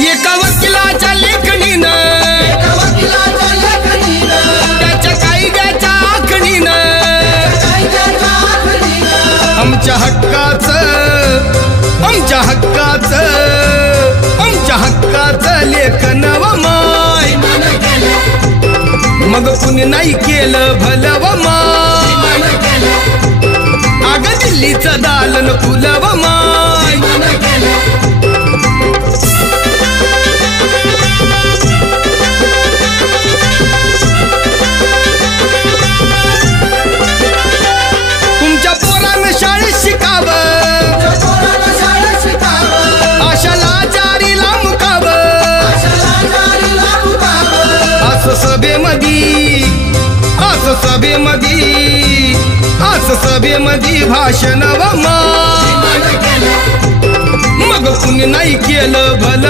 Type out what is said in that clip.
एका वकिलाच्या लेखणीनं त्याच्या कायद्याच्या आखणीनं आमच्या हक्काचं लेखन व माय मग कुणी नाही केलं भलं व माय अग दिल्लीचं दालन फुलं व माय तुमच्या पोरानं शाळेत शिकावं आशाला जारीला मुकावं असं सभेमधी भाषण व माय मग कुणी नाही केलं भलं